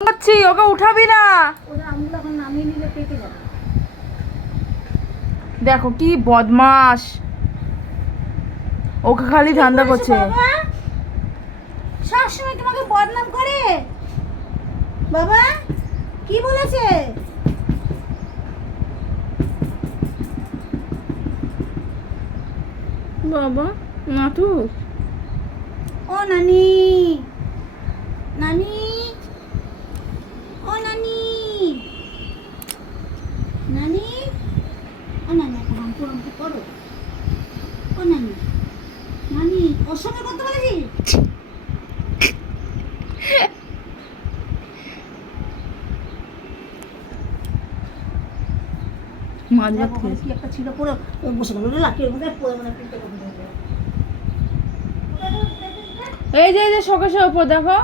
করছি ওকে উঠাবি না। দেখো কি বদমাস ওকে খালি ধান্দা করছে। বাবা? সবসময় তোমাকে বদনাম করে? বাবা কি বলেছে? বাবা নাটু ও নানি। নানি ও নানি নানি ও নানি একটা হামপু হামপু করো। নানি ওর সঙ্গে করতে বলেছি মাছ ভাত কি একটা ছিল পুরো বসে গেল লাঠির মধ্যে পড়ে মানে এই যে এই যে শোকেশের ওপর দেখো।